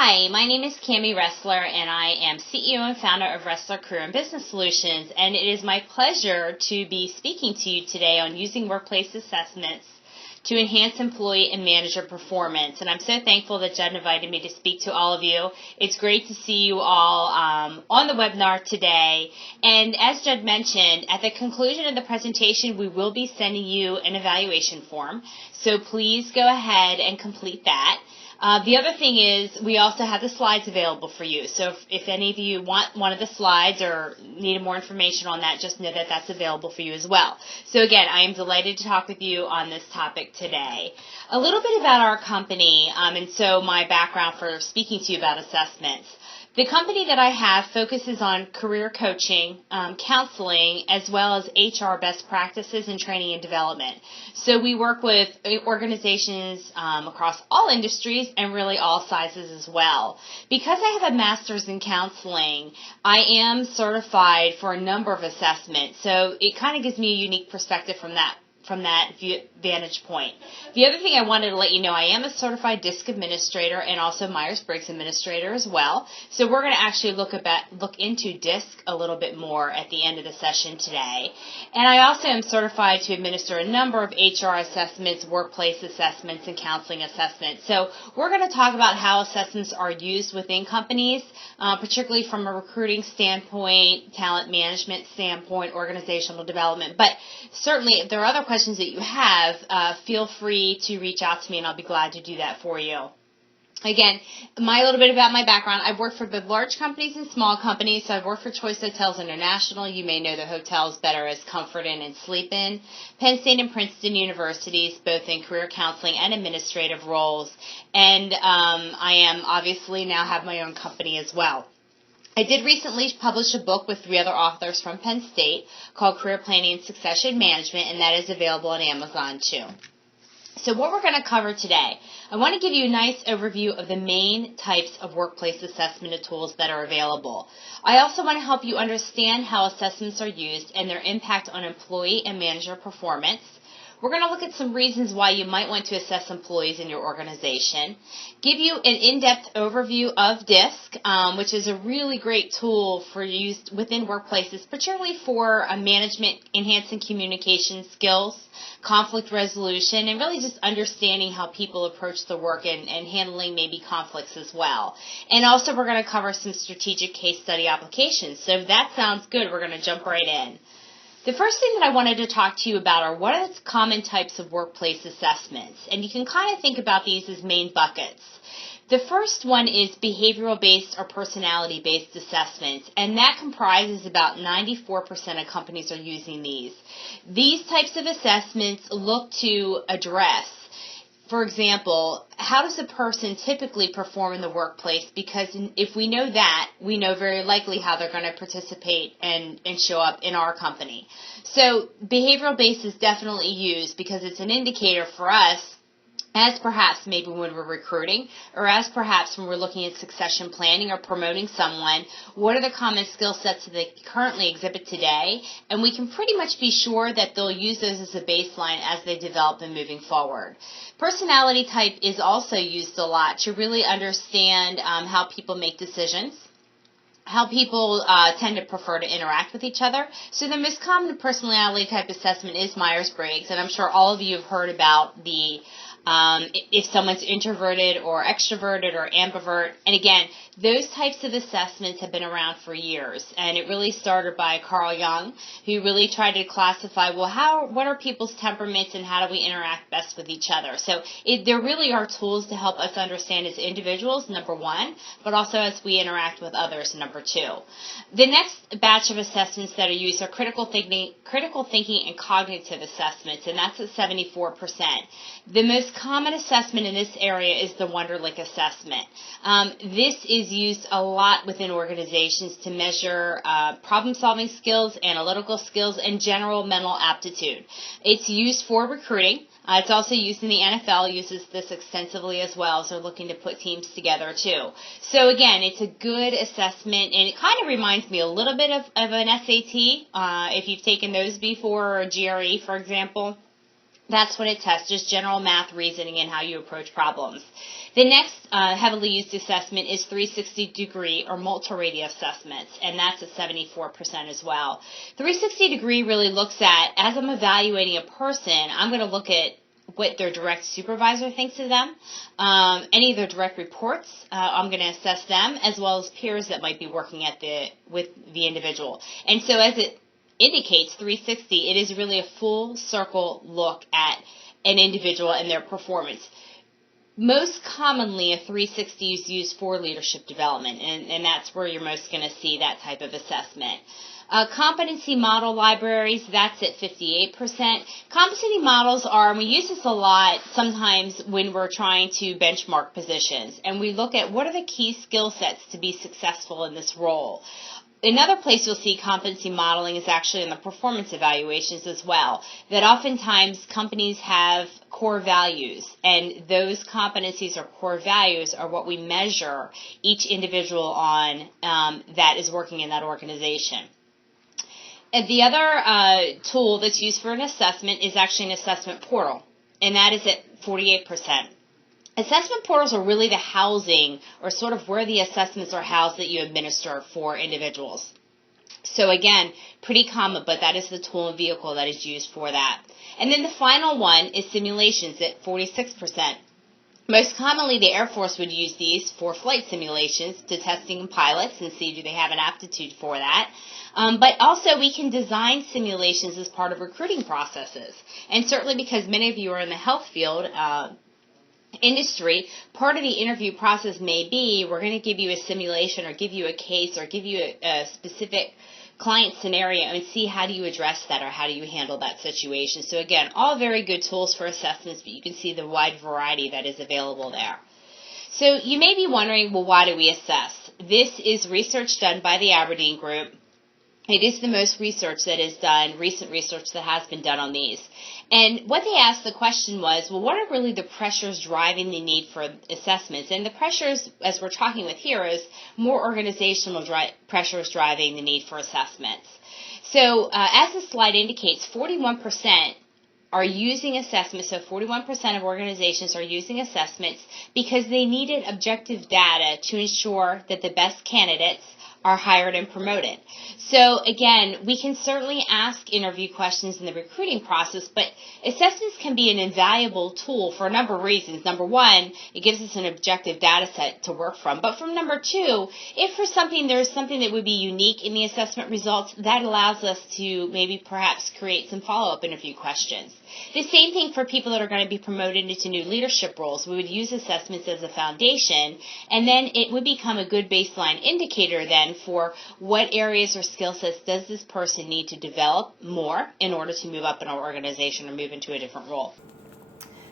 Hi, my name is Cammie Ressler, and I am CEO and founder of Ressler Career and Business Solutions, and it is my pleasure to be speaking to you today on using workplace assessments to enhance employee and manager performance. And I'm so thankful that Judd invited me to speak to all of you. It's great to see you all on the webinar today. And as Judd mentioned, at the conclusion of the presentation, we will be sending you an evaluation form. So please go ahead and complete that. The other thing is we also have the slides available for you. So if any of you want one of the slides or need more information on that, just know that that's available for you as well. So again, I am delighted to talk with you on this topic today. A little bit about our company, and so my background for speaking to you about assessments. The company that I have focuses on career coaching, counseling, as well as HR best practices and training and development. So we work with organizations across all industries and really all sizes as well. Because I have a master's in counseling, I am certified for a number of assessments. So it kind of gives me a unique perspective from that vantage point. The other thing I wanted to let you know, I am a certified DISC administrator and also Myers-Briggs administrator as well. So we're going to actually look into DISC a little bit more at the end of the session today. And I also am certified to administer a number of HR assessments, workplace assessments, and counseling assessments. So we're going to talk about how assessments are used within companies, particularly from a recruiting standpoint, talent management standpoint, organizational development. But certainly, if there are other questions that you have, feel free to reach out to me, and I'll be glad to do that for you. Again, a little bit about my background. I've worked for both large companies and small companies. So I've worked for Choice Hotels International. You may know the hotels better as Comfort Inn and Sleep Inn. Penn State and Princeton Universities, both in career counseling and administrative roles. And I am obviously now have my own company as well. I did recently publish a book with 3 other authors from Penn State called Career Planning and Succession Management, and that is available on Amazon too. So what we're going to cover today, I want to give you a nice overview of the main types of workplace assessment tools that are available. I also want to help you understand how assessments are used and their impact on employee and manager performance. We're going to look at some reasons why you might want to assess employees in your organization, give you an in-depth overview of DISC, which is a really great tool for use within workplaces, particularly for management, enhancing communication skills, conflict resolution, and really just understanding how people approach the work and handling maybe conflicts as well. And also we're going to cover some strategic case study applications. So if that sounds good, we're going to jump right in. The first thing that I wanted to talk to you about are what are the common types of workplace assessments. And you can kind of think about these as main buckets. The first one is behavioral-based or personality-based assessments, and that comprises about 94% of companies are using these. These types of assessments look to address, for example, how does a person typically perform in the workplace? Because if we know that, we know very likely how they're going to participate and show up in our company. So behavioral based is definitely used because it's an indicator for us, as perhaps maybe when we're recruiting or as perhaps when we're looking at succession planning or promoting someone, what are the common skill sets that they currently exhibit today? And we can pretty much be sure that they'll use those as a baseline as they develop and moving forward. Personality type is also used a lot to really understand how people make decisions, how people tend to prefer to interact with each other. So the most common personality type assessment is Myers-Briggs, and I'm sure all of you have heard about the if someone's introverted or extroverted or ambivert. And again, those types of assessments have been around for years. And it really started by Carl Jung, who really tried to classify, well, what are people's temperaments and how do we interact best with each other? So there really are tools to help us understand as individuals, number one, but also as we interact with others, number two. The next batch of assessments that are used are critical thinking and cognitive assessments, and that's at 74%. The most common assessment in this area is the Wonderlic assessment. This is used a lot within organizations to measure problem-solving skills, analytical skills, and general mental aptitude. It's used for recruiting. It's also used in the NFL, uses this extensively as well, so they're looking to put teams together too. So again, it's a good assessment, and it kind of reminds me a little bit of an SAT, if you've taken those before, or GRE, for example. That's what it tests, just general math, reasoning, and how you approach problems. The next heavily used assessment is 360-degree or multi-radio assessments, and that's at 74% as well. 360-degree really looks at, as I'm evaluating a person, I'm going to look at what their direct supervisor thinks of them, any of their direct reports, I'm going to assess them, as well as peers that might be working with the individual. And so as it indicates 360, it is really a full circle look at an individual and their performance. Most commonly, a 360 is used for leadership development, and that's where you're most going to see that type of assessment. Competency model libraries, that's at 58%. Competency models are, and we use this a lot sometimes when we're trying to benchmark positions, and we look at what are the key skill sets to be successful in this role. Another place you'll see competency modeling is actually in the performance evaluations as well, that oftentimes companies have core values, and those competencies or core values are what we measure each individual on that is working in that organization. And the other tool that's used for an assessment is actually an assessment portal, and that is at 48%. Assessment portals are really the housing or sort of where the assessments are housed that you administer for individuals. So again, pretty common, but that is the tool and vehicle that is used for that. And then the final one is simulations at 46%. Most commonly, the Air Force would use these for flight simulations to testing pilots and see do they have an aptitude for that. But also we can design simulations as part of recruiting processes. And certainly because many of you are in the health field, industry, part of the interview process may be we're going to give you a simulation or give you a case or give you a specific client scenario and see how do you address that or how do you handle that situation. So again, all very good tools for assessments, but you can see the wide variety that is available there. So you may be wondering, well, why do we assess? This is research done by the Aberdeen Group. It is the most research that is done, recent research that has been done on these. And what they asked the question was, well, what are really the pressures driving the need for assessments? And the pressures, as we're talking with here, is more organizational pressures driving the need for assessments. So as the slide indicates, 41% are using assessments, so 41% of organizations are using assessments because they needed objective data to ensure that the best candidates are hired and promoted. So again, we can certainly ask interview questions in the recruiting process, but assessments can be an invaluable tool for a number of reasons. Number one, it gives us an objective data set to work from. But from number two, if for something there's something that would be unique in the assessment results, that allows us to maybe perhaps create some follow-up interview questions. The same thing for people that are going to be promoted into new leadership roles. We would use assessments as a foundation, and then it would become a good baseline indicator then for what areas or skill sets does this person need to develop more in order to move up in our organization or move into a different role.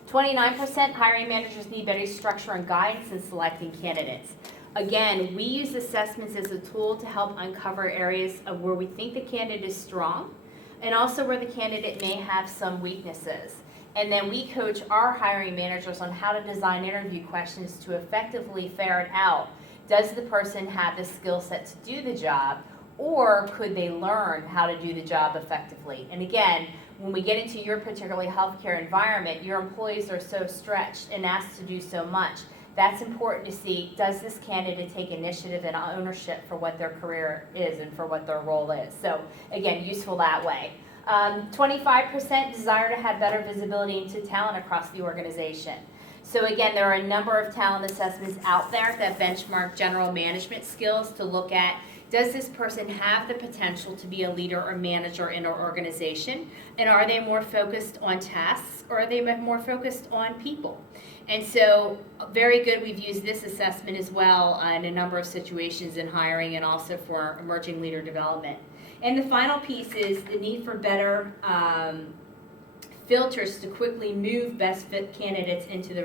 29% hiring managers need better structure and guidance in selecting candidates. Again, we use assessments as a tool to help uncover areas of where we think the candidate is strong and also where the candidate may have some weaknesses. And then we coach our hiring managers on how to design interview questions to effectively ferret out, does the person have the skill set to do the job, or could they learn how to do the job effectively? And again, when we get into your particularly healthcare environment, your employees are so stretched and asked to do so much. That's important to see, does this candidate take initiative and ownership for what their career is and for what their role is? So again, useful that way. 25% desire to have better visibility into talent across the organization. So again, there are a number of talent assessments out there that benchmark general management skills to look at, does this person have the potential to be a leader or manager in our organization? And are they more focused on tasks or are they more focused on people? And so very good, we've used this assessment as well in a number of situations in hiring and also for emerging leader development. And the final piece is the need for better filters to quickly move best fit candidates into the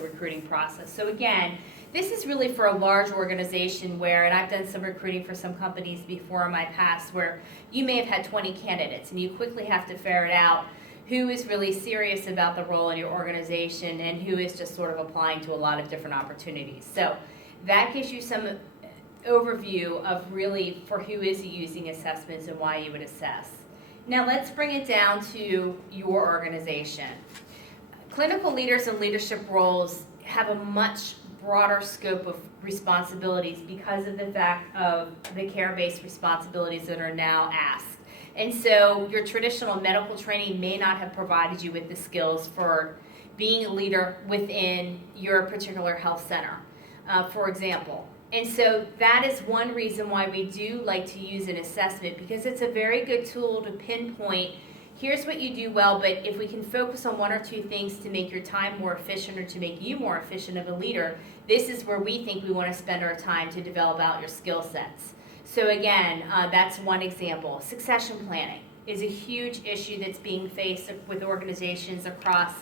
recruiting process. So again, this is really for a large organization where, and I've done some recruiting for some companies before in my past, where you may have had 20 candidates and you quickly have to ferret out who is really serious about the role in your organization and who is just sort of applying to a lot of different opportunities. So that gives you some overview of really for who is using assessments and why you would assess. Now let's bring it down to your organization. Clinical leaders and leadership roles have a much broader scope of responsibilities because of the fact of the care-based responsibilities that are now asked. And so your traditional medical training may not have provided you with the skills for being a leader within your particular health center, for example. And so that is one reason why we do like to use an assessment, because it's a very good tool to pinpoint, here's what you do well, but if we can focus on one or two things to make your time more efficient or to make you more efficient of a leader, this is where we think we want to spend our time to develop out your skill sets. So again, that's one example. Succession planning is a huge issue that's being faced with organizations across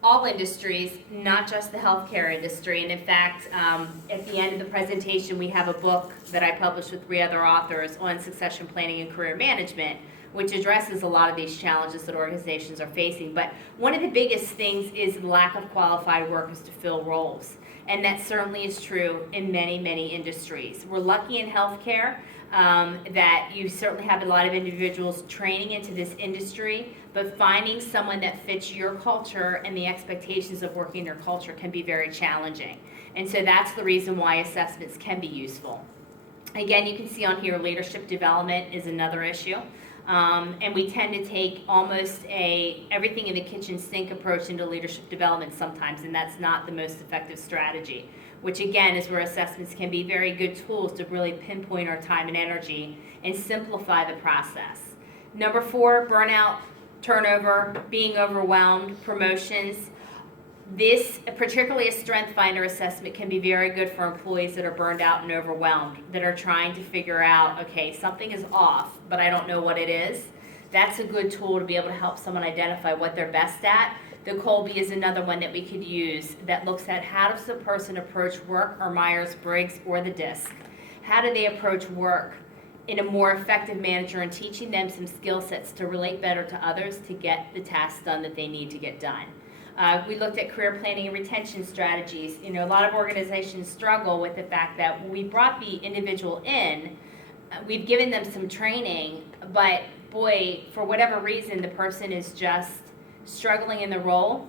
all industries, not just the healthcare industry. And in fact, at the end of the presentation, we have a book that I published with 3 other authors on succession planning and career management, which addresses a lot of these challenges that organizations are facing. But one of the biggest things is the lack of qualified workers to fill roles. And that certainly is true in many, many industries. We're lucky in healthcare that you certainly have a lot of individuals training into this industry, but finding someone that fits your culture and the expectations of working in your culture can be very challenging. And so that's the reason why assessments can be useful. Again, you can see on here leadership development is another issue. And we tend to take almost a everything in the kitchen sink approach into leadership development sometimes, and that's not the most effective strategy, which again is where assessments can be very good tools to really pinpoint our time and energy and simplify the process. Number 4, burnout, turnover, being overwhelmed, promotions. This, particularly a strength finder assessment, can be very good for employees that are burned out and overwhelmed, that are trying to figure out, okay, something is off, but I don't know what it is. That's a good tool to be able to help someone identify what they're best at. The Colby is another one that we could use that looks at how does the person approach work, or Myers-Briggs, or the DISC. How do they approach work in a more effective manner, and teaching them some skill sets to relate better to others to get the tasks done that they need to get done. We looked at career planning and retention strategies. You know, a lot of organizations struggle with the fact that when we brought the individual in, we've given them some training, but boy, for whatever reason, the person is just struggling in the role,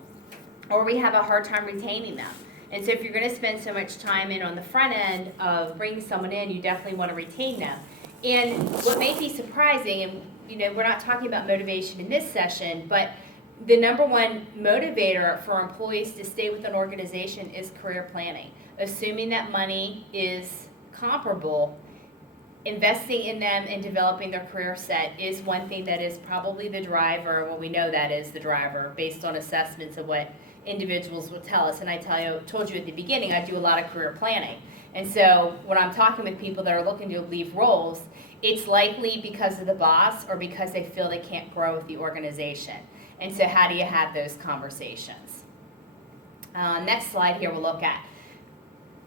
or we have a hard time retaining them. And so if you're going to spend so much time in on the front end of bringing someone in, you definitely want to retain them. And what may be surprising, and you know, we're not talking about motivation in this session, but the number one motivator for employees to stay with an organization is career planning. Assuming that money is comparable, investing in them and developing their career set is one thing that is probably the driver. Well, we know that is the driver based on assessments of what individuals will tell us. And I told you at the beginning, I do a lot of career planning. And so when I'm talking with people that are looking to leave roles, it's likely because of the boss or because they feel they can't grow with the organization. And so how do you have those conversations? Next slide here we'll look at.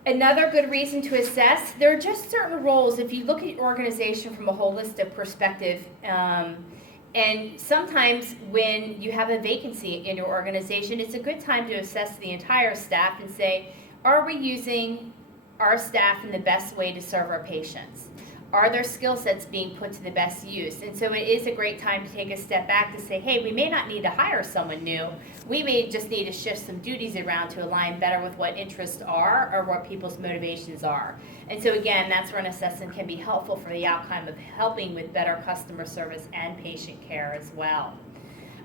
Another good reason to assess, there are just certain roles, if you look at your organization from a holistic perspective, and sometimes when you have a vacancy in your organization, it's a good time to assess the entire staff and say, are we using our staff in the best way to serve our patients? Are their skill sets being put to the best use? And so it is a great time to take a step back to say, hey, we may not need to hire someone new. We may just need to shift some duties around to align better with what interests are or what people's motivations are. And so again, that's where an assessment can be helpful for the outcome of helping with better customer service and patient care as well.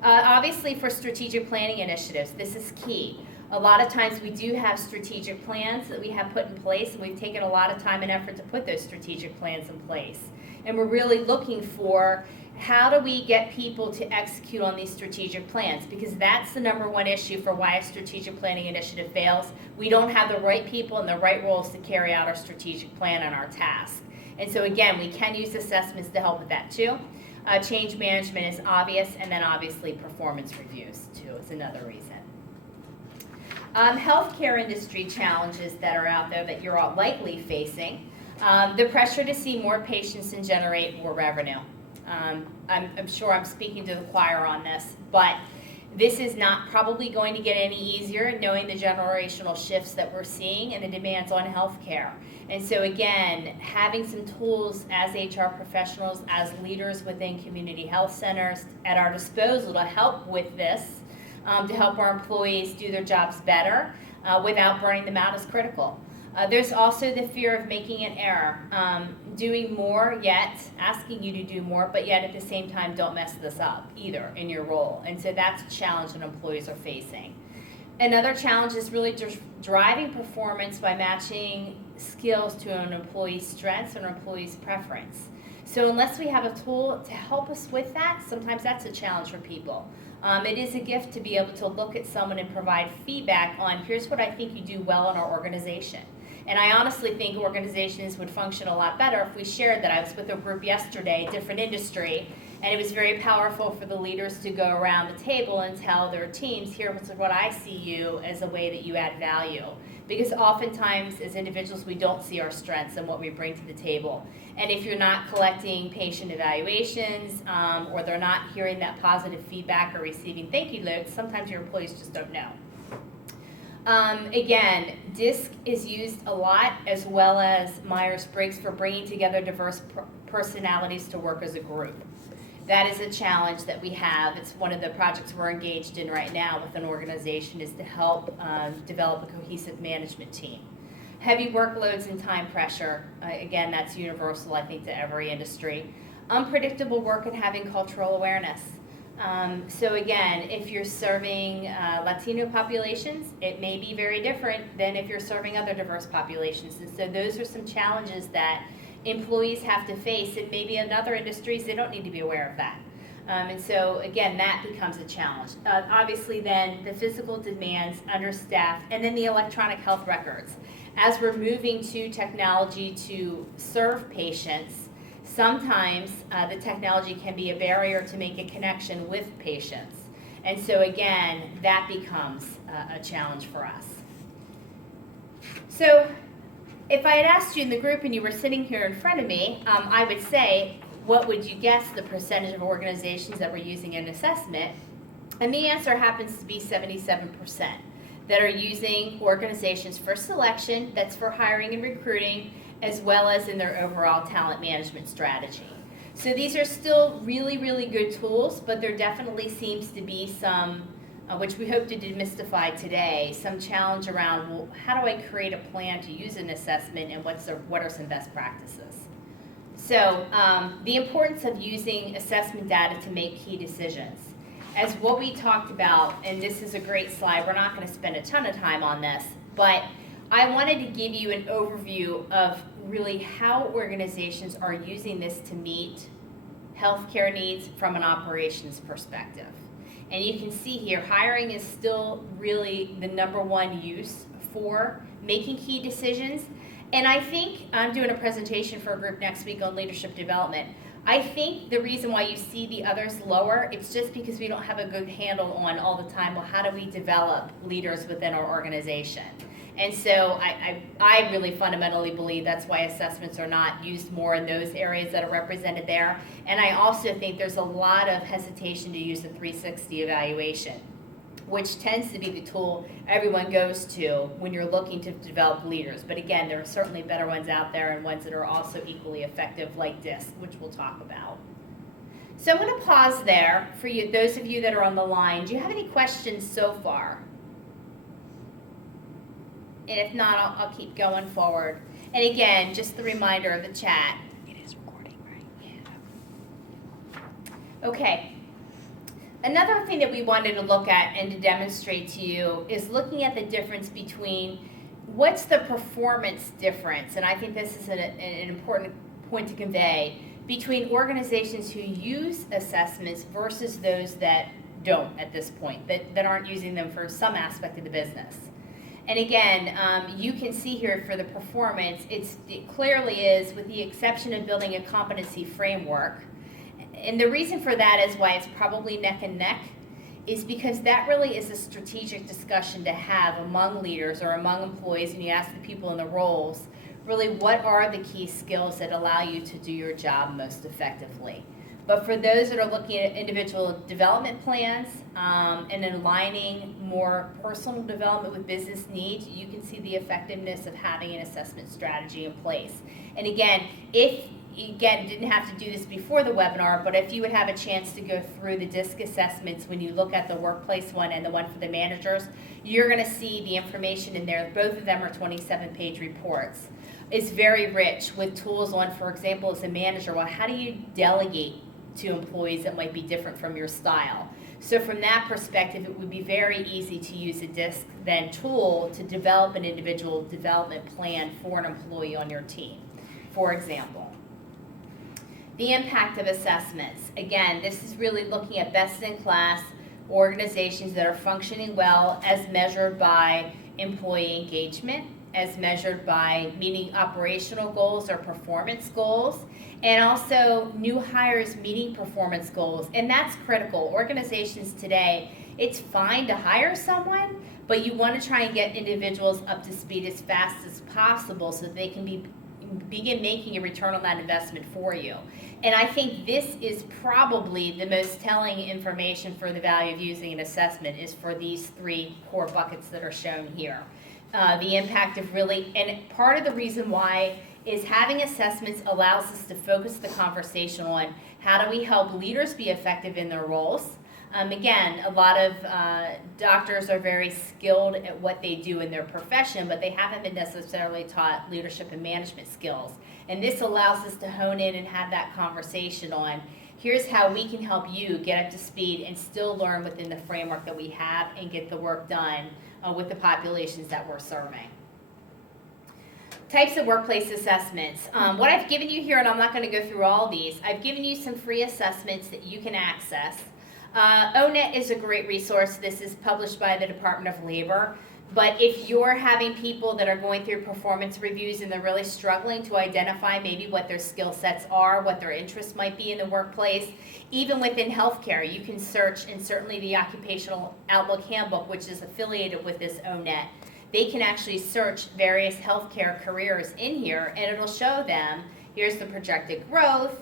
Obviously for strategic planning initiatives, this is key. A lot of times we do have strategic plans that we have put in place, and we've taken a lot of time and effort to put those strategic plans in place. And we're really looking for how do we get people to execute on these strategic plans, because that's the number one issue for why a strategic planning initiative fails. We don't have the right people and the right roles to carry out our strategic plan and our task. And so again, we can use assessments to help with that too. Change management is obvious, and then obviously performance reviews too is another reason. Healthcare industry challenges that are out there that you're all likely facing. The pressure to see more patients and generate more revenue. I'm sure I'm speaking to the choir on this, but This is not probably going to get any easier knowing the generational shifts that we're seeing and the demands on healthcare. And so again, having some tools as HR professionals, as leaders within community health centers at our disposal to help with this, to help our employees do their jobs better without burning them out is critical. There's also the fear of making an error, doing more yet, asking you to do more, but yet at the same time don't mess this up either in your role. And so that's a challenge that employees are facing. Another challenge is really just driving performance by matching skills to an employee's strengths and an employee's preference. So unless we have a tool to help us with that, sometimes that's a challenge for people. It is a gift to be able to look at someone and provide feedback on, here's what I think you do well in our organization. And I honestly think organizations would function a lot better if we shared that. I was with a group yesterday, different industry, and it was very powerful for the leaders to go around the table and tell their teams, here's what I see you as a way that you add value. Because oftentimes as individuals we don't see our strengths and what we bring to the table. And if you're not collecting patient evaluations or they're not hearing that positive feedback or receiving thank you notes, sometimes your employees just don't know. Again, DISC is used a lot, as well as Myers-Briggs, for bringing together diverse personalities to work as a group. That is a challenge that we have. It's one of the projects we're engaged in right now with an organization, is to help develop a cohesive management team. Heavy workloads and time pressure, again, that's universal, I think, to every industry. Unpredictable work and having cultural awareness. So again, if you're serving Latino populations, it may be very different than if you're serving other diverse populations. And so those are some challenges that employees have to face, and maybe in other industries they don't need to be aware of that. And so again, that becomes a challenge. Obviously then the physical demands, understaffed, and then the electronic health records. As we're moving to technology to serve patients, sometimes the technology can be a barrier to make a connection with patients. And so again, that becomes a challenge for us. So if I had asked you in the group and you were sitting here in front of me, I would say, what would you guess the percentage of organizations that were using an assessment? And the answer happens to be 77% that are using organizations for selection, that's for hiring and recruiting, as well as in their overall talent management strategy. So these are still really, really good tools, but there definitely seems to be some, which we hope to demystify today, some challenge around, well, how do I create a plan to use an assessment, and what are some best practices? So the importance of using assessment data to make key decisions. As what we talked about, and this is a great slide, we're not going to spend a ton of time on this, but I wanted to give you an overview of really how organizations are using this to meet healthcare needs from an operations perspective. And you can see here, hiring is still really the #1 use for making key decisions. And I think, I'm doing a presentation for a group next week on leadership development. I think the reason why you see the others lower, it's just because we don't have a good handle on all the time, well, how do we develop leaders within our organization? And so I really fundamentally believe that's why assessments are not used more in those areas that are represented there. And I also think there's a lot of hesitation to use the 360 evaluation, which tends to be the tool everyone goes to when you're looking to develop leaders. But again, there are certainly better ones out there, and ones that are also equally effective, like DISC, which we'll talk about. So I'm going to pause there for you, those of you that are on the line. Do you have any questions so far? And if not, I'll keep going forward. And again, just the reminder of the chat. It is recording, right? Yeah. Okay. Another thing that we wanted to look at and to demonstrate to you is looking at the difference between what's the performance difference, and I think this is an important point to convey, between organizations who use assessments versus those that don't at this point, that aren't using them for some aspect of the business. And again, you can see here for the performance, it clearly is, with the exception of building a competency framework. And the reason for that is why it's probably neck and neck, is because that really is a strategic discussion to have among leaders or among employees, and you ask the people in the roles, really what are the key skills that allow you to do your job most effectively? But for those that are looking at individual development plans and aligning more personal development with business needs, you can see the effectiveness of having an assessment strategy in place. And again, didn't have to do this before the webinar, but if you would have a chance to go through the DISC assessments when you look at the workplace one and the one for the managers, you're going to see the information in there. Both of them are 27-page reports. It's very rich with tools on, for example, as a manager, well, how do you delegate to employees that might be different from your style? So from that perspective, it would be very easy to use a DISC then tool to develop an individual development plan for an employee on your team, for example. The impact of assessments. Again, this is really looking at best-in-class organizations that are functioning well as measured by employee engagement, as measured by meeting operational goals or performance goals, and also new hires meeting performance goals. And that's critical. Organizations today, it's fine to hire someone, but you want to try and get individuals up to speed as fast as possible so they can begin making a return on that investment for you. And I think this is probably the most telling information for the value of using an assessment is for these three core buckets that are shown here. The impact of really, and part of the reason why is having assessments allows us to focus the conversation on how do we help leaders be effective in their roles. Again, a lot of doctors are very skilled at what they do in their profession, but they haven't been necessarily taught leadership and management skills. And this allows us to hone in and have that conversation on, here's how we can help you get up to speed and still learn within the framework that we have and get the work done with the populations that we're serving. Types of workplace assessments. What I've given you here, and I'm not going to go through all these, I've given you some free assessments that you can access. ONET is a great resource. This is published by the Department of Labor. But if you're having people that are going through performance reviews and they're really struggling to identify maybe what their skill sets are, what their interests might be in the workplace, even within healthcare, you can search, and certainly the Occupational Outlook Handbook, which is affiliated with this ONET, they can actually search various healthcare careers in here, and it'll show them, here's the projected growth,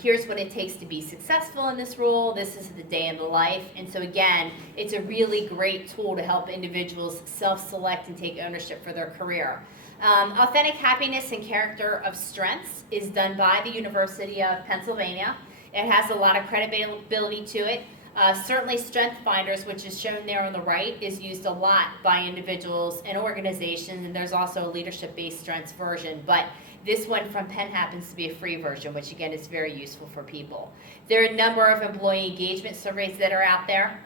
here's what it takes to be successful in this role, this is the day in the life. And so again, it's a really great tool to help individuals self-select and take ownership for their career. Authentic Happiness and Character of Strengths is done by the University of Pennsylvania. It has a lot of credibility to it. Certainly Strength Finders, which is shown there on the right, is used a lot by individuals and organizations, and there's also a leadership-based strengths version. But this one from Penn happens to be a free version, which again is very useful for people. There are a number of employee engagement surveys that are out there.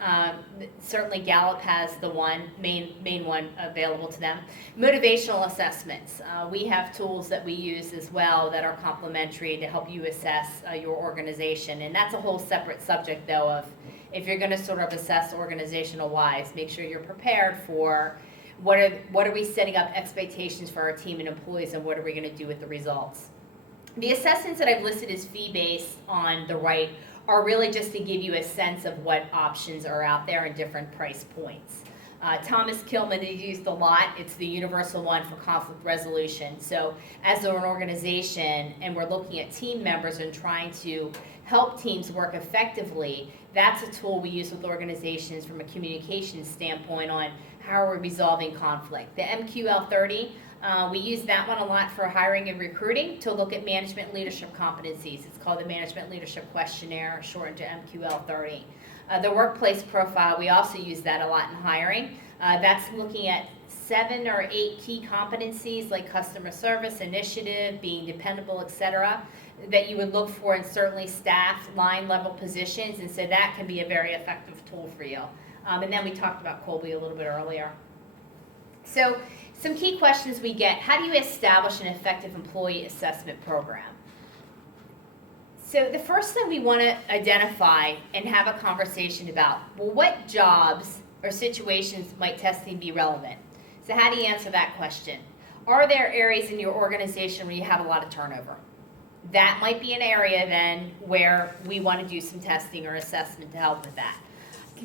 Certainly Gallup has the main one available to them. Motivational assessments. We have tools that we use as well that are complementary to help you assess your organization. And that's a whole separate subject though of if you're going to sort of assess organizational wise, make sure you're prepared for what are we setting up expectations for our team and employees, and what are we going to do with the results. The assessments that I've listed as fee-based on the right are really just to give you a sense of what options are out there and different price points. Thomas Kilman is used a lot. It's the universal one for conflict resolution. So as an organization, and we're looking at team members and trying to help teams work effectively, that's a tool we use with organizations from a communication standpoint on how are we resolving conflict. The MQL30, we use that one a lot for hiring and recruiting to look at management leadership competencies. It's called the Management Leadership Questionnaire, shortened to MQL30. The workplace profile, we also use that a lot in hiring. That's looking at 7 or 8 key competencies like customer service, initiative, being dependable, etc., that you would look for in certainly staff, line level positions, and so that can be a very effective tool for you. And then we talked about Colby a little bit earlier. So some key questions we get: how do you establish an effective employee assessment program? So the first thing we want to identify and have a conversation about, well, what jobs or situations might testing be relevant? So how do you answer that question? Are there areas in your organization where you have a lot of turnover? That might be an area then where we want to do some testing or assessment to help with that.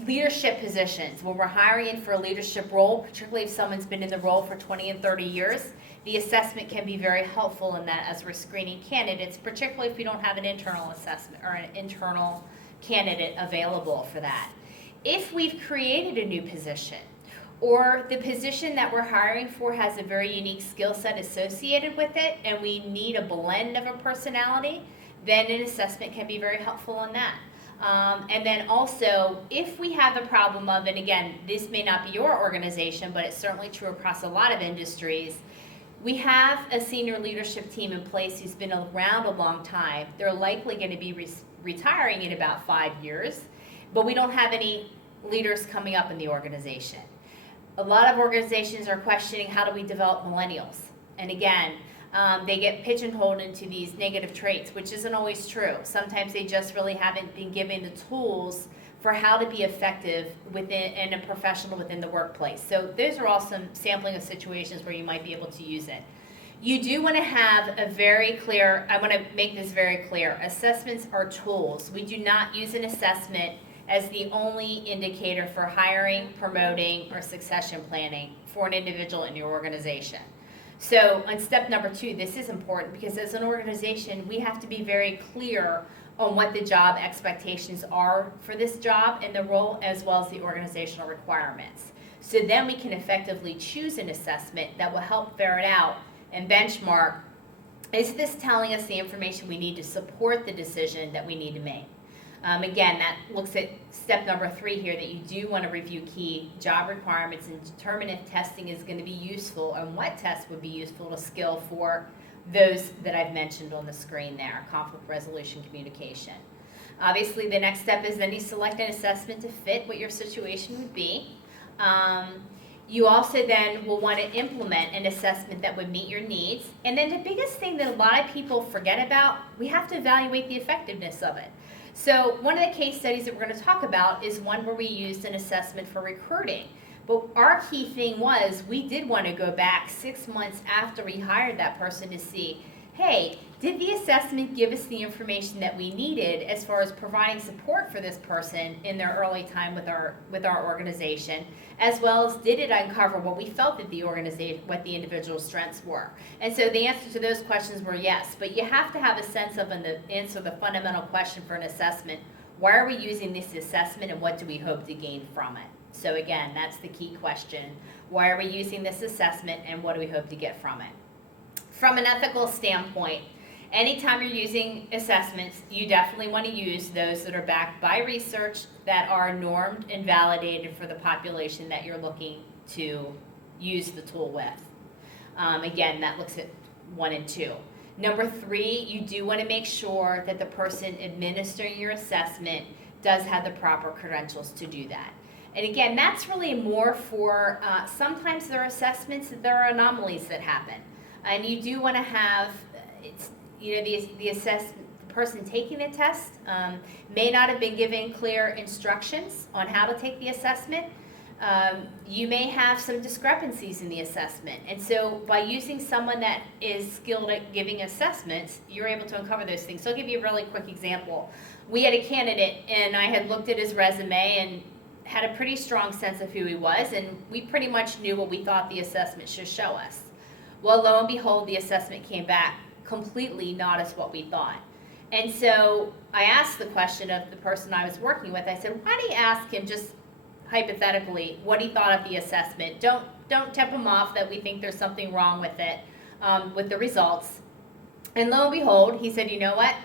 leadership positions, when we're hiring for a leadership role, particularly if someone's been in the role for 20 and 30 years, the assessment can be very helpful in that as we're screening candidates, particularly if we don't have an internal assessment or an internal candidate available for that. If we've created a new position, or the position that we're hiring for has a very unique skill set associated with it, and we need a blend of a personality, then an assessment can be very helpful in that. And then also, if we have a problem of, and again, this may not be your organization, but it's certainly true across a lot of industries, we have a senior leadership team in place who's been around a long time. They're likely going to be retiring in about 5 years, but we don't have any leaders coming up in the organization. A lot of organizations are questioning, how do we develop millennials? And again, they get pigeonholed into these negative traits, which isn't always true. Sometimes they just really haven't been given the tools for how to be effective within and a professional within the workplace. So those are all some sampling of situations where you might be able to use it. You do want to have a very clear, I want to make this very clear, assessments are tools. We do not use an assessment as the only indicator for hiring, promoting, or succession planning for an individual in your organization. So on step number 2, this is important because as an organization, we have to be very clear on what the job expectations are for this job and the role, as well as the organizational requirements. So then we can effectively choose an assessment that will help ferret out and benchmark, is this telling us the information we need to support the decision that we need to make? Again, that looks at step number 3 here, that you do want to review key job requirements and determine if testing is going to be useful and what tests would be useful to skill for those that I've mentioned on the screen there, conflict resolution, communication. Obviously, the next step is then you select an assessment to fit what your situation would be. You also then will want to implement an assessment that would meet your needs. And then the biggest thing that a lot of people forget about, we have to evaluate the effectiveness of it. So one of the case studies that we're going to talk about is one where we used an assessment for recruiting. But our key thing was, we did want to go back 6 months after we hired that person to see, hey, did the assessment give us the information that we needed as far as providing support for this person in their early time with our organization, as well as did it uncover what we felt that the organization, what the individual's strengths were? And so the answer to those questions were yes, but you have to have a sense of, and answer the fundamental question for an assessment, why are we using this assessment and what do we hope to gain from it? So again, that's the key question. Why are we using this assessment and what do we hope to get from it? From an ethical standpoint, anytime you're using assessments, you definitely want to use those that are backed by research, that are normed and validated for the population that you're looking to use the tool with. Again, that looks at 1 and 2. Number 3, you do want to make sure that the person administering your assessment does have the proper credentials to do that. And again, that's really more for, sometimes there are assessments that there are anomalies that happen. And you do want to have, the person taking the test may not have been given clear instructions on how to take the assessment. You may have some discrepancies in the assessment. And so by using someone that is skilled at giving assessments, you're able to uncover those things. So I'll give you a really quick example. We had a candidate, and I had looked at his resume and had a pretty strong sense of who he was, and we pretty much knew what we thought the assessment should show us. Well, lo and behold, the assessment came back completely not as what we thought. And so I asked the question of the person I was working with. I said, why don't you ask him just hypothetically what he thought of the assessment? Don't tip him off that we think there's something wrong with it, with the results. And lo and behold, he said, you know what?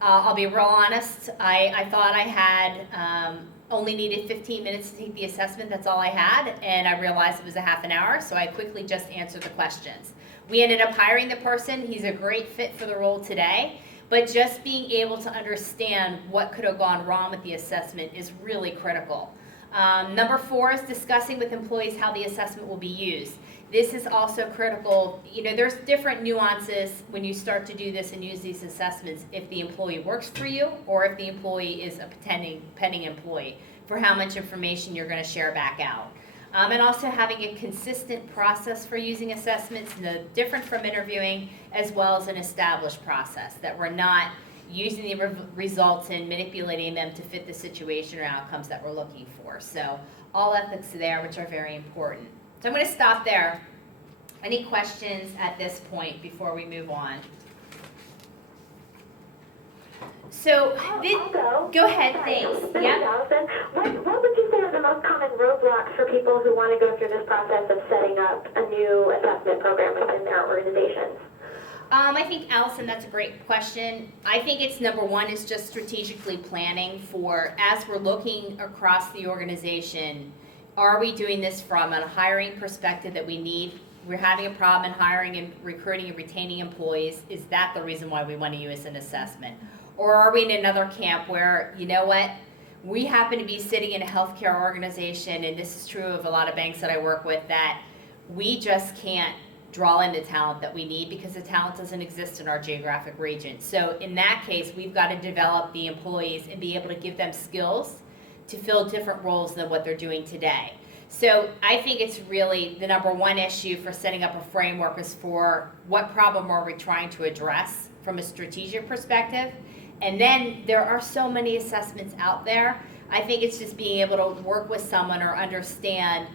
I'll be real honest. I thought I had only needed 15 minutes to take the assessment. That's all I had, and I realized it was a half an hour, so I quickly just answered the questions. We ended up hiring the person. He's a great fit for the role today, but just being able to understand what could have gone wrong with the assessment is really critical. Number 4 is discussing with employees how the assessment will be used. This is also critical. There's different nuances when you start to do this and use these assessments, if the employee works for you or if the employee is a pending employee, for how much information you're going to share back out. And also having a consistent process for using assessments, different from interviewing, as well as an established process, that we're not using the results and manipulating them to fit the situation or outcomes that we're looking for. So all ethics there, which are very important. So I'm going to stop there. Any questions at this point before we move on? So, I'll go ahead, thanks. This is Allison. What would you say are the most common roadblocks for people who want to go through this process of setting up a new assessment program within their organizations? I think, Allison, that's a great question. I think it's number one is just strategically planning for, as we're looking across the organization, are we doing this from a hiring perspective that we need? We're having a problem in hiring and recruiting and retaining employees. Is that the reason why we want to use an assessment? Or are we in another camp where, you know what, we happen to be sitting in a healthcare organization, and this is true of a lot of banks that I work with, that we just can't draw in the talent that we need because the talent doesn't exist in our geographic region. So in that case, we've got to develop the employees and be able to give them skills to fill different roles than what they're doing today. So I think it's really the number one issue for setting up a framework is for what problem are we trying to address from a strategic perspective. And then there are so many assessments out there. I think it's just being able to work with someone or understand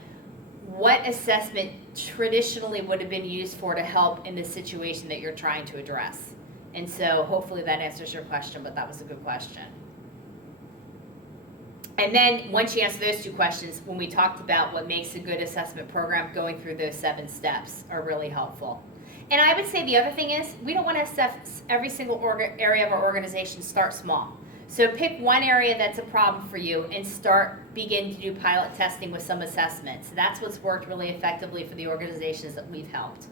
what assessment traditionally would have been used for to help in the situation that you're trying to address. And so hopefully that answers your question, but that was a good question. And then once you answer those two questions, when we talked about what makes a good assessment program, going through those 7 steps are really helpful. And I would say the other thing is we don't want to assess every single area of our organization. Start small. So pick one area that's a problem for you and begin to do pilot testing with some assessments. That's what's worked really effectively for the organizations that we've helped.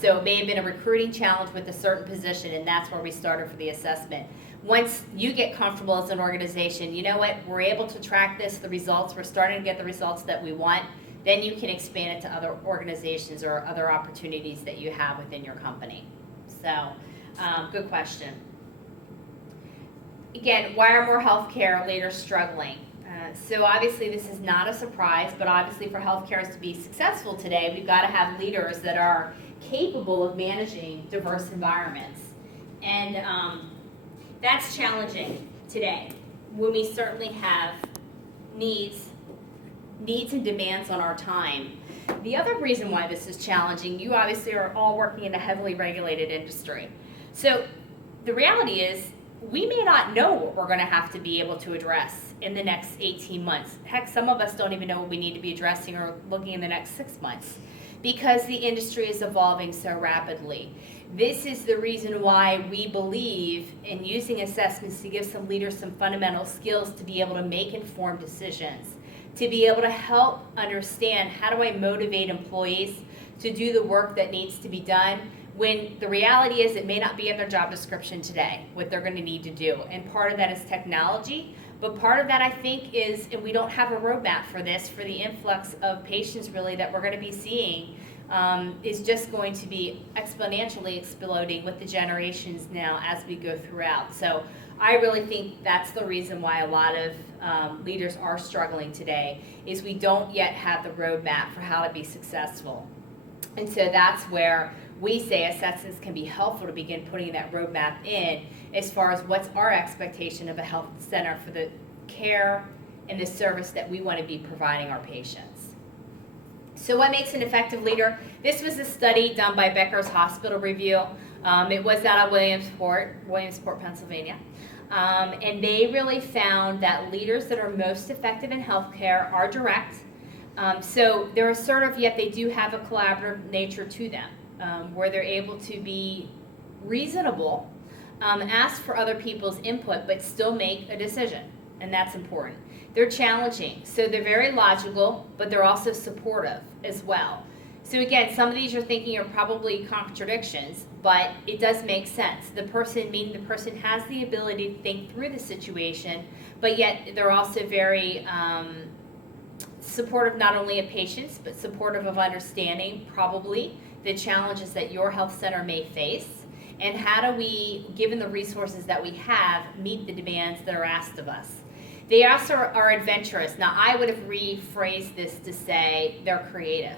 So it may have been a recruiting challenge with a certain position, and that's where we started for the assessment. Once you get comfortable as an organization, you know what, we're able to track this, the results, we're starting to get the results that we want, then you can expand it to other organizations or other opportunities that you have within your company. So, good question. Again, why are more healthcare leaders struggling? So obviously this is not a surprise, but obviously for healthcare to be successful today, we've got to have leaders that are capable of managing diverse environments. And that's challenging today when we certainly have needs and demands on our time. The other reason why this is challenging, you obviously are all working in a heavily regulated industry. So the reality is we may not know what we're going to have to be able to address in the next 18 months. Heck, some of us don't even know what we need to be addressing or looking in the next 6 months because the industry is evolving so rapidly. This is the reason why we believe in using assessments to give some leaders some fundamental skills to be able to make informed decisions, to be able to help understand how do I motivate employees to do the work that needs to be done when the reality is it may not be in their job description today, what they're going to need to do. And part of that is technology, but part of that I think is, and we don't have a roadmap for this, for the influx of patients really that we're going to be seeing is just going to be exponentially exploding with the generations now as we go throughout. So I really think that's the reason why a lot of leaders are struggling today is we don't yet have the roadmap for how to be successful. And so that's where we say assessments can be helpful to begin putting that roadmap in as far as what's our expectation of a health center for the care and the service that we want to be providing our patients. So what makes an effective leader? This was a study done by Becker's Hospital Review. It was out of Williamsport, Pennsylvania. And they really found that leaders that are most effective in healthcare are direct. So they're assertive, yet they do have a collaborative nature to them, where they're able to be reasonable, ask for other people's input, but still make a decision, and that's important. They're challenging, so they're very logical, but they're also supportive as well. So again, some of these you're thinking are probably contradictions, but it does make sense. The person has the ability to think through the situation, but yet they're also very supportive not only of patients, but supportive of understanding probably the challenges that your health center may face, and how do we, given the resources that we have, meet the demands that are asked of us. They also are adventurous. Now, I would have rephrased this to say they're creative.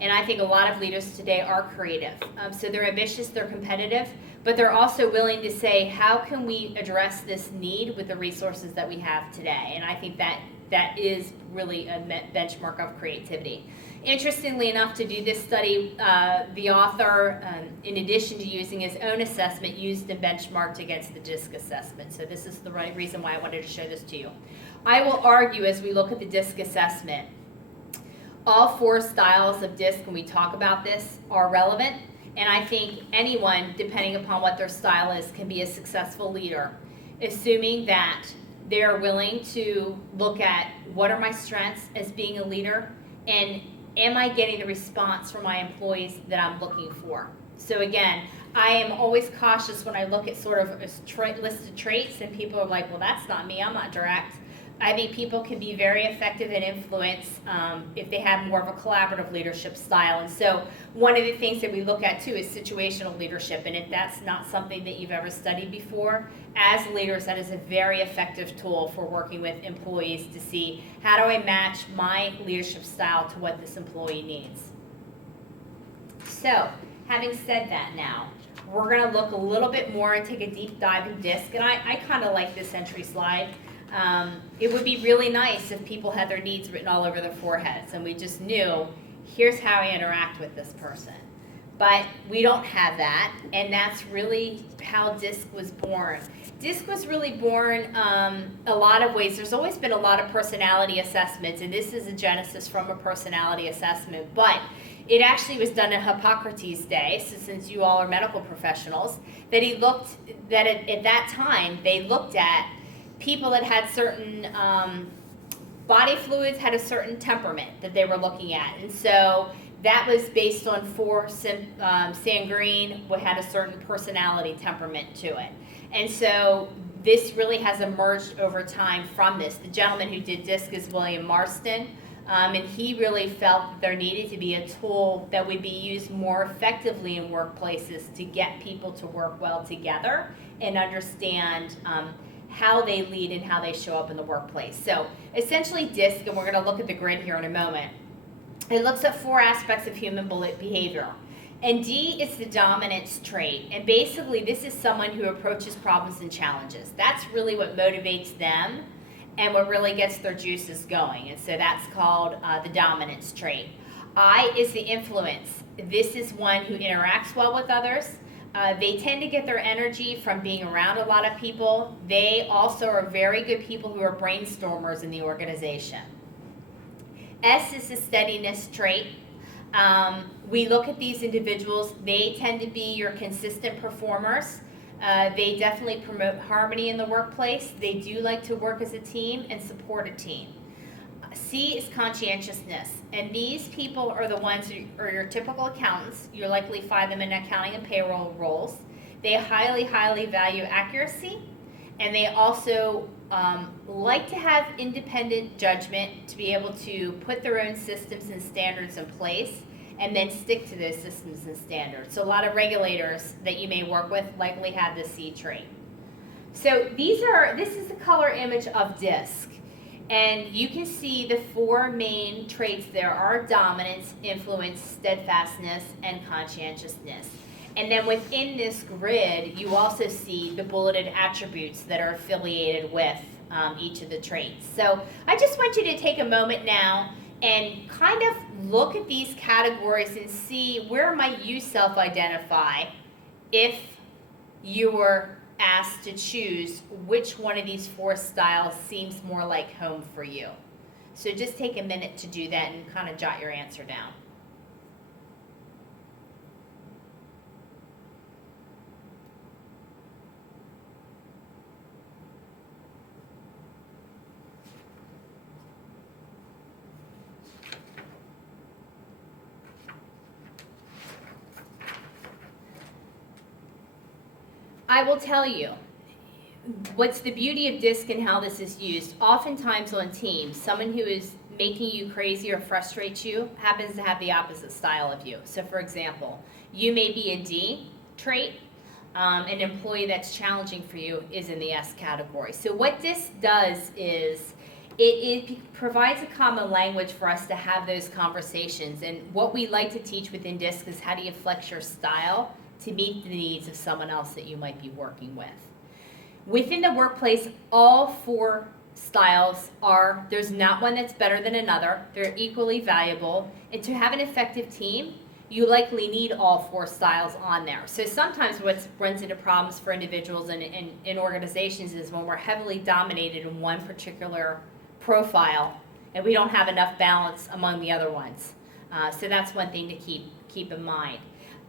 And I think a lot of leaders today are creative. So they're ambitious, they're competitive, but they're also willing to say, how can we address this need with the resources that we have today? And I think that is really a benchmark of creativity. Interestingly enough, to do this study, the author, in addition to using his own assessment, used and benchmarked against the DISC assessment. So this is the right reason why I wanted to show this to you. I will argue, as we look at the DISC assessment, all 4 styles of DISC, when we talk about this, are relevant. And I think anyone, depending upon what their style is, can be a successful leader, assuming that they're willing to look at what are my strengths as being a leader, and am I getting the response from my employees that I'm looking for? So again, I am always cautious when I look at sort of a list of traits and people are like, well, that's not me, I'm not direct. I think people can be very effective and influence if they have more of a collaborative leadership style. And so one of the things that we look at too is situational leadership. And if that's not something that you've ever studied before, as leaders, that is a very effective tool for working with employees to see, how do I match my leadership style to what this employee needs? So having said that now, we're going to look a little bit more and take a deep dive in DISC. And I kind of like this entry slide. It would be really nice if people had their needs written all over their foreheads and we just knew, here's how I interact with this person. But we don't have that, and that's really how DISC was born. DISC was really born a lot of ways. There's always been a lot of personality assessments, and this is a genesis from a personality assessment, but it actually was done on Hippocrates' day, so since you all are medical professionals, that at that time, they looked at people that had certain body fluids, had a certain temperament that they were looking at. And so that was based on 4 sanguine, had a certain personality temperament to it. And so this really has emerged over time from this. The gentleman who did DISC is William Marston, and he really felt that there needed to be a tool that would be used more effectively in workplaces to get people to work well together and understand how they lead and how they show up in the workplace. So essentially DISC, and we're going to look at the grid here in a moment, it looks at 4 aspects of human behavior. And D is the dominance trait. And basically this is someone who approaches problems and challenges. That's really what motivates them and what really gets their juices going. And so that's called the dominance trait. I is the influence. This is one who interacts well with others. They tend to get their energy from being around a lot of people. They also are very good people who are brainstormers in the organization. S is the steadiness trait. We look at these individuals. They tend to be your consistent performers. They definitely promote harmony in the workplace. They do like to work as a team and support a team. C is conscientiousness, and these people are the ones who are your typical accountants. You'll likely find them in accounting and payroll roles. They highly, highly value accuracy, and they also like to have independent judgment to be able to put their own systems and standards in place and then stick to those systems and standards. So a lot of regulators that you may work with likely have the C trait. So this is the color image of DISC. And you can see the 4 main traits there are dominance, influence, steadfastness, and conscientiousness. And then within this grid, you also see the bulleted attributes that are affiliated with each of the traits. So I just want you to take a moment now and kind of look at these categories and see where might you self-identify if you were asked to choose which one of these 4 styles seems more like home for you. So just take a minute to do that and kind of jot your answer down. I will tell you, what's the beauty of DISC and how this is used, oftentimes on teams, someone who is making you crazy or frustrates you happens to have the opposite style of you. So for example, you may be a D trait, an employee that's challenging for you is in the S category. So what DISC does is it provides a common language for us to have those conversations. And what we like to teach within DISC is how do you flex your style to meet the needs of someone else that you might be working with. Within the workplace, all 4 styles there's not one that's better than another. They're equally valuable. And to have an effective team, you likely need all 4 styles on there. So sometimes what runs into problems for individuals and in organizations is when we're heavily dominated in one particular profile and we don't have enough balance among the other ones. So that's one thing to keep in mind.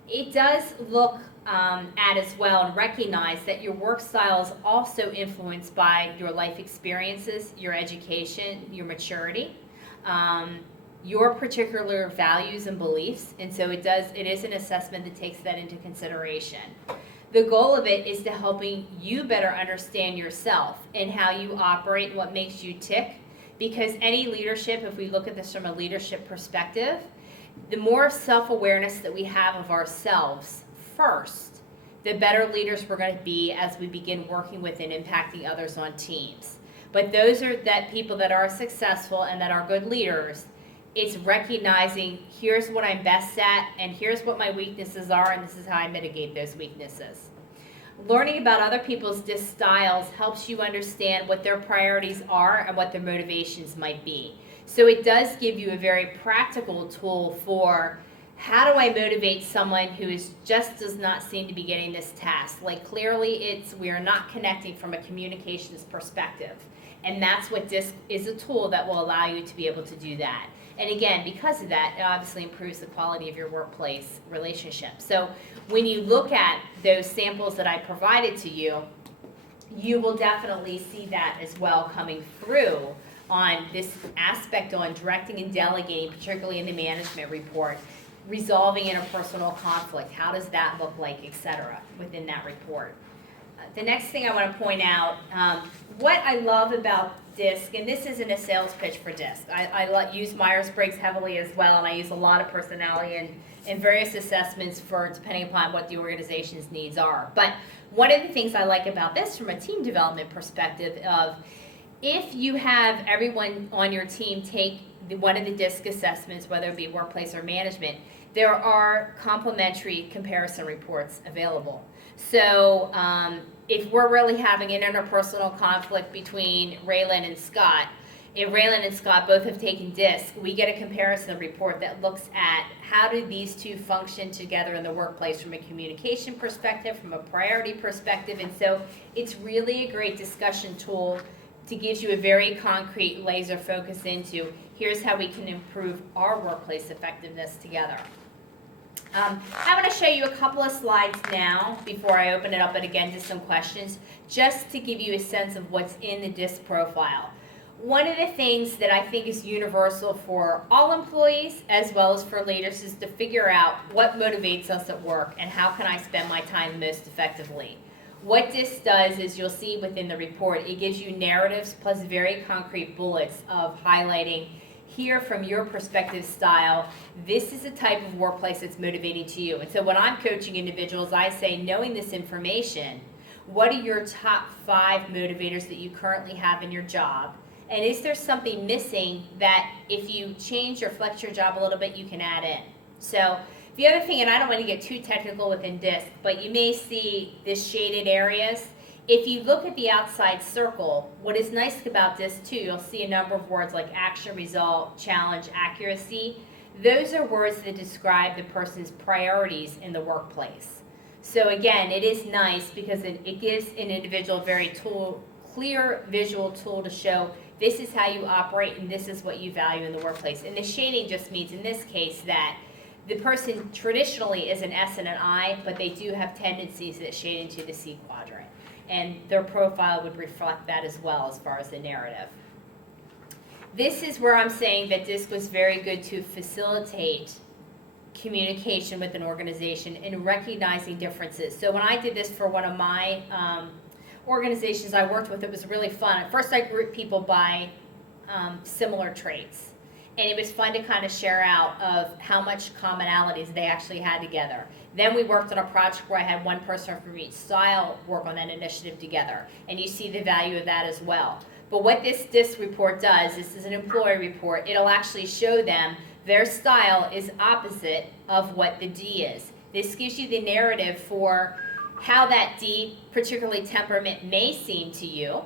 It does look at as well and recognize that your work style is also influenced by your life experiences, your education, your maturity, your particular values and beliefs, and so it is an assessment that takes that into consideration. The goal of it is to helping you better understand yourself and how you operate and what makes you tick, because any leadership, if we look at this from a leadership perspective, the more self-awareness that we have of ourselves first, the better leaders we're going to be as we begin working with and impacting others on teams. But those are that people that are successful and that are good leaders. It's recognizing here's what I'm best at and here's what my weaknesses are and this is how I mitigate those weaknesses. Learning about other people's DISC styles helps you understand what their priorities are and what their motivations might be. So it does give you a very practical tool for how do I motivate someone who does not seem to be getting this task? Like clearly we are not connecting from a communications perspective. And that's what DISC is, a tool that will allow you to be able to do that. And again, because of that, it obviously improves the quality of your workplace relationship. So when you look at those samples that I provided to you, you will definitely see that as well coming through on this aspect on directing and delegating, particularly in the management report, resolving interpersonal conflict, how does that look like, etc., within that report. The next thing I want to point out, what I love about DISC, and this isn't a sales pitch for DISC. I use Myers-Briggs heavily as well, and I use a lot of personality and various assessments for depending upon what the organization's needs are. But one of the things I like about this from a team development perspective of if you have everyone on your team take one of the DISC assessments, whether it be workplace or management, there are complementary comparison reports available. So if we're really having an interpersonal conflict between Raylan and Scott, if Raylan and Scott both have taken DISC, we get a comparison report that looks at how do these two function together in the workplace from a communication perspective, from a priority perspective, and so it's really a great discussion tool to give you a very concrete laser focus into here's how we can improve our workplace effectiveness together. I'm going to show you a couple of slides now before I open it up and again to some questions, just to give you a sense of what's in the DISC profile. One of the things that I think is universal for all employees as well as for leaders is to figure out what motivates us at work and how can I spend my time most effectively. What DISC does is you'll see within the report, it gives you narratives plus very concrete bullets of highlighting here from your perspective style, this is a type of workplace that's motivating to you. And so when I'm coaching individuals, I say, knowing this information, what are your top 5 motivators that you currently have in your job? And is there something missing that if you change or flex your job a little bit, you can add in? So the other thing, and I don't want to get too technical within DISC, but you may see the shaded areas. If you look at the outside circle, what is nice about this too, you'll see a number of words like action, result, challenge, accuracy. Those are words that describe the person's priorities in the workplace. So again, it is nice because it gives an individual a very clear visual tool to show this is how you operate and this is what you value in the workplace. And the shading just means in this case that the person traditionally is an S and an I, but they do have tendencies that shade into the C quadrant. And their profile would reflect that as well as far as the narrative. This is where I'm saying that DISC was very good to facilitate communication with an organization and recognizing differences. So when I did this for one of my organizations I worked with, it was really fun. At first I grouped people by similar traits. And it was fun to kind of share out of how much commonalities they actually had together. Then we worked on a project where I had one person from each style work on that initiative together. And you see the value of that as well. But what this DISC report does, this is an employee report, it'll actually show them their style is opposite of what the D is. This gives you the narrative for how that D, particularly temperament, may seem to you,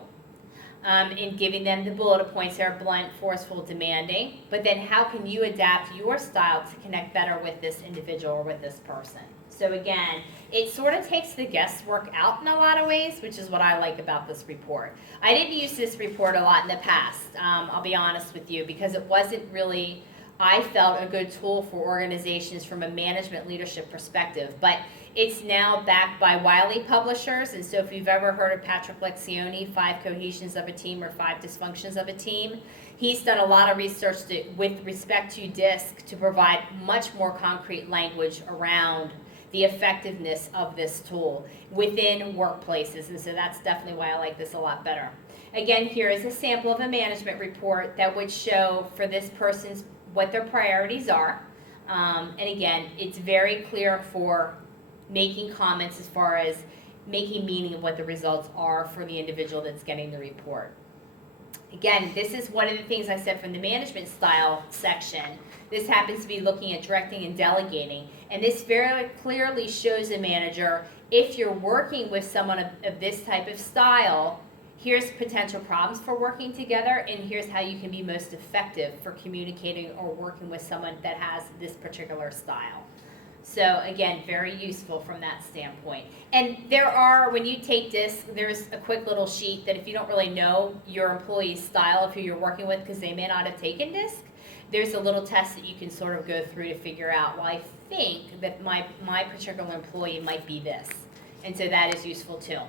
in giving them the bullet points. They're blunt, forceful, demanding, but then how can you adapt your style to connect better with this individual or with this person? So again, it sort of takes the guesswork out in a lot of ways, which is what I like about this report. I didn't use this report a lot in the past, I'll be honest with you, because it wasn't really, I felt, a good tool for organizations from a management leadership perspective. But it's now backed by Wiley Publishers, and so if you've ever heard of Patrick Lencioni, 5 Cohesions of a Team or 5 Dysfunctions of a Team, he's done a lot of research with respect to DISC to provide much more concrete language around the effectiveness of this tool within workplaces, and so that's definitely why I like this a lot better. Again, here is a sample of a management report that would show for this person's what their priorities are, and again, it's very clear for making comments as far as making meaning of what the results are for the individual that's getting the report. Again, this is one of the things I said from the management style section. This happens to be looking at directing and delegating, and this very clearly shows a manager, if you're working with someone of this type of style, here's potential problems for working together, and here's how you can be most effective for communicating or working with someone that has this particular style. So again, very useful from that standpoint. And there are, when you take DISC, there's a quick little sheet that if you don't really know your employee's style of who you're working with, because they may not have taken DISC, there's a little test that you can sort of go through to figure out, well, I think that my particular employee might be this. And so that is useful too.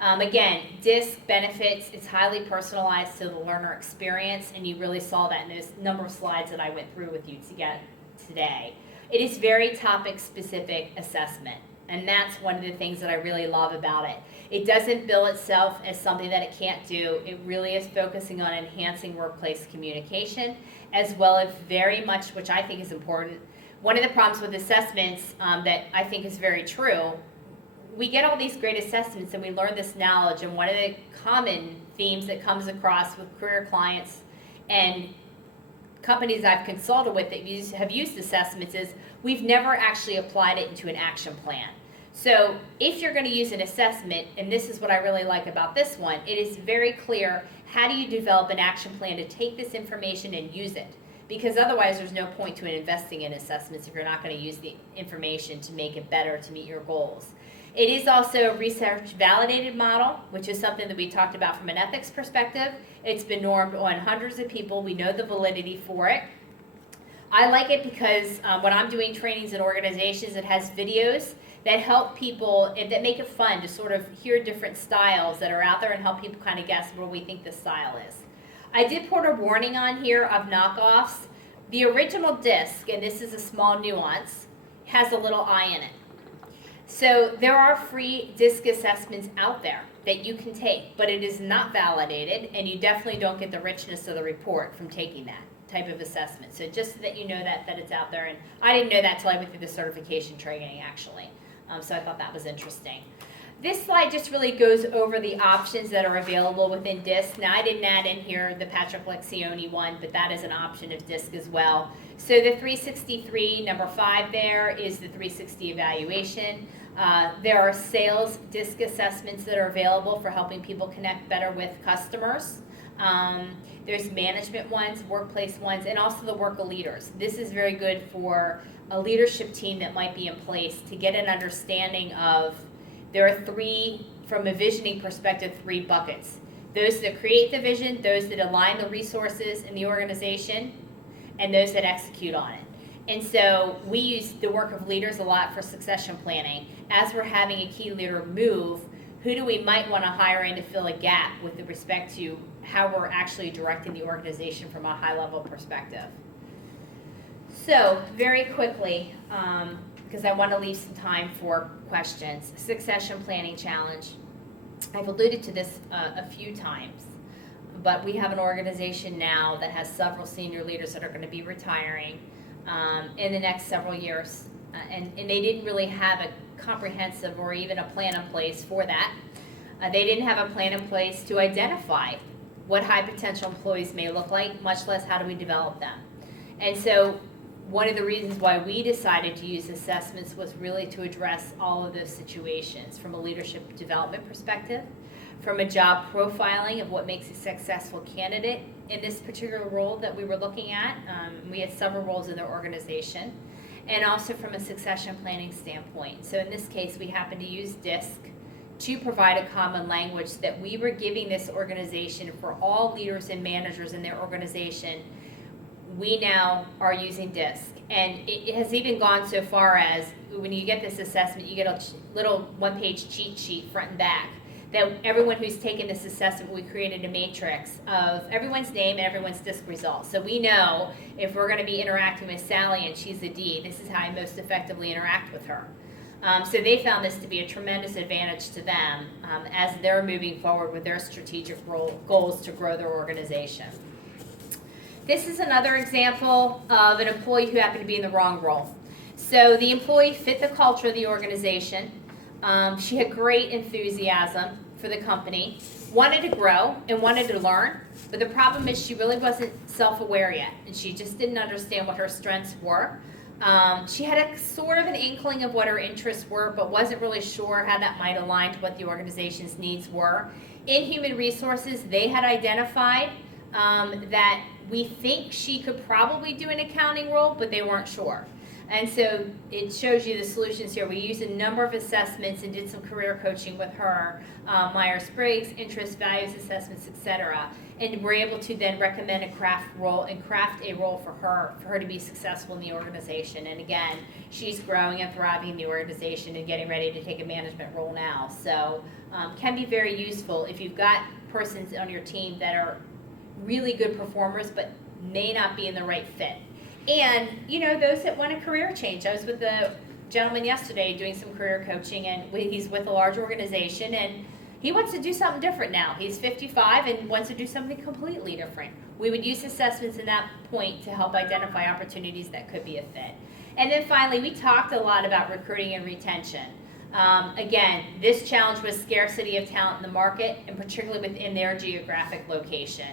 Again, DISC benefits, it's highly personalized to the learner experience, and you really saw that in those number of slides that I went through with you today. It is very topic-specific assessment, and that's one of the things that I really love about it. It doesn't bill itself as something that it can't do. It really is focusing on enhancing workplace communication, as well as very much, which I think is important. One of the problems with assessments that I think is very true, we get all these great assessments and we learn this knowledge, and one of the common themes that comes across with career clients and companies I've consulted with that have used assessments is we've never actually applied it into an action plan. So if you're going to use an assessment, and this is what I really like about this one, it is very clear, how do you develop an action plan to take this information and use it? Because otherwise there's no point to investing in assessments if you're not going to use the information to make it better to meet your goals. It is also a research-validated model, which is something that we talked about from an ethics perspective. It's been normed on hundreds of people. We know the validity for it. I like it because when I'm doing trainings in organizations, it has videos that help people, that make it fun to sort of hear different styles that are out there and help people kind of guess where we think the style is. I did put a warning on here of knockoffs. The original DISC, and this is a small nuance, has a little I in it. So there are free DISC assessments out there that you can take, but it is not validated, and you definitely don't get the richness of the report from taking that type of assessment. So just so that you know that it's out there, and I didn't know that till I went through the certification training actually. So I thought that was interesting. This slide just really goes over the options that are available within DISC. Now I didn't add in here the Patrick Lencioni one, but that is an option of DISC as well. So the 363, number 5 there, is the 360 evaluation. There are sales DISC assessments that are available for helping people connect better with customers. There's management ones, workplace ones, and also the work of leaders. This is very good for a leadership team that might be in place to get an understanding of, there are 3, from a visioning perspective, 3 buckets. Those that create the vision, those that align the resources in the organization, and those that execute on it. And so we use the work of leaders a lot for succession planning. As we're having a key leader move, who do we might want to hire in to fill a gap with respect to how we're actually directing the organization from a high-level perspective. So very quickly, because I want to leave some time for questions, succession planning challenge. I've alluded to this a few times, but we have an organization now that has several senior leaders that are going to be retiring in the next several years, and they didn't really have a comprehensive or even a plan in place for that. They didn't have a plan in place to identify what high potential employees may look like, much less how do we develop them. And so one of the reasons why we decided to use assessments was really to address all of those situations from a leadership development perspective, from a job profiling of what makes a successful candidate in this particular role that we were looking at. We had several roles in the organization, and also from a succession planning standpoint. So in this case, we happened to use DISC to provide a common language that we were giving this organization for all leaders and managers in their organization. We now are using DISC, and it has even gone so far as when you get this assessment, you get a little one-page cheat sheet front and back that everyone who's taken this assessment, we created a matrix of everyone's name and everyone's DISC results. So we know if we're going to be interacting with Sally and she's a D, this is how I most effectively interact with her. So they found this to be a tremendous advantage to them as they're moving forward with their strategic goals to grow their organization. This is another example of an employee who happened to be in the wrong role. So the employee fit the culture of the organization. She had great enthusiasm for the company, wanted to grow and wanted to learn, but the problem is she really wasn't self-aware yet, and she just didn't understand what her strengths were. She had a sort of an inkling of what her interests were, but wasn't really sure how that might align to what the organization's needs were. In human resources, they had identified that we think she could probably do an accounting role, but they weren't sure. And so it shows you the solutions here. We used a number of assessments and did some career coaching with her, Myers-Briggs, interest, values assessments, etc. And we're able to then recommend a craft a role for her to be successful in the organization. And again, she's growing and thriving in the organization and getting ready to take a management role now. So can be very useful if you've got persons on your team that are really good performers but may not be in the right fit. And, you know, those that want a career change. I was with a gentleman yesterday doing some career coaching, and he's with a large organization, and he wants to do something different now. He's 55 and wants to do something completely different. We would use assessments in that point to help identify opportunities that could be a fit. And then finally, we talked a lot about recruiting and retention. Again, this challenge was scarcity of talent in the market, and particularly within their geographic location.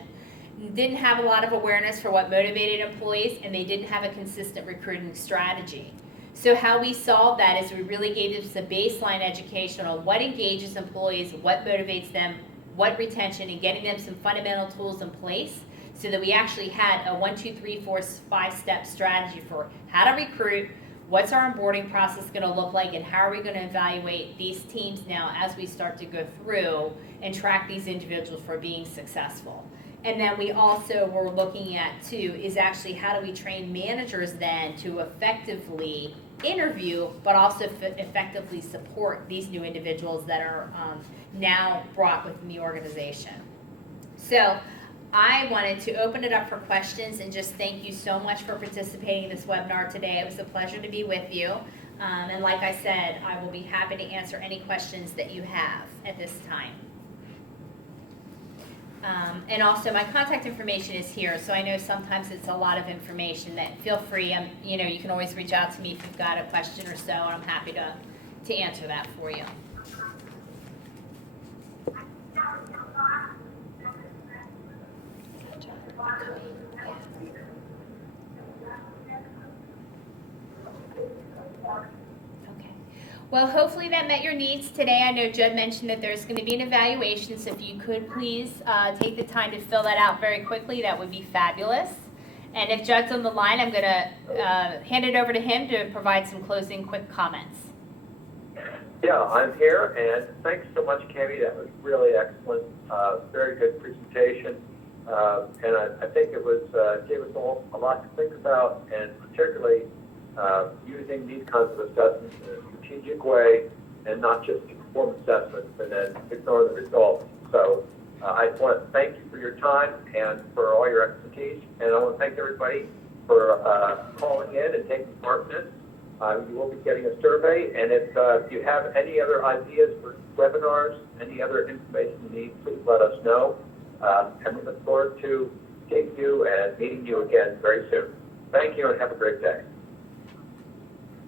Didn't have a lot of awareness for what motivated employees, and they didn't have a consistent recruiting strategy. So how we solved that is we really gave them some baseline education on what engages employees, what motivates them, what retention, and getting them some fundamental tools in place so that we actually had a 1, 2, 3, 4, 5-step strategy for how to recruit, what's our onboarding process going to look like, and how are we going to evaluate these teams now as we start to go through and track these individuals for being successful. And then we also were looking at, too, is actually how do we train managers then to effectively interview, but also effectively support these new individuals that are now brought within the organization. So I wanted to open it up for questions and just thank you so much for participating in this webinar today. It was a pleasure to be with you. And like I said, I will be happy to answer any questions that you have at this time. And also my contact information is here, so I know sometimes it's a lot of information. That feel free, you know, you can always reach out to me if you've got a question or so, and I'm happy to answer that for you. Well, hopefully that met your needs today. I know Judd mentioned that there's going to be an evaluation, so if you could please take the time to fill that out very quickly, that would be fabulous. And if Judd's on the line, I'm going to hand it over to him to provide some closing quick comments. Yeah, I'm here, and thanks so much, Cami. That was really excellent, very good presentation. And I think it was gave us all a lot to think about, and particularly using these kinds of assessments in a strategic way and not just perform assessments and then ignore the results. So I want to thank you for your time and for all your expertise, and I want to thank everybody for calling in and taking part in this. You will be getting a survey, and if you have any other ideas for webinars, any other information you need, please let us know. And we look forward to seeing you and meeting you again very soon. Thank you, and have a great day.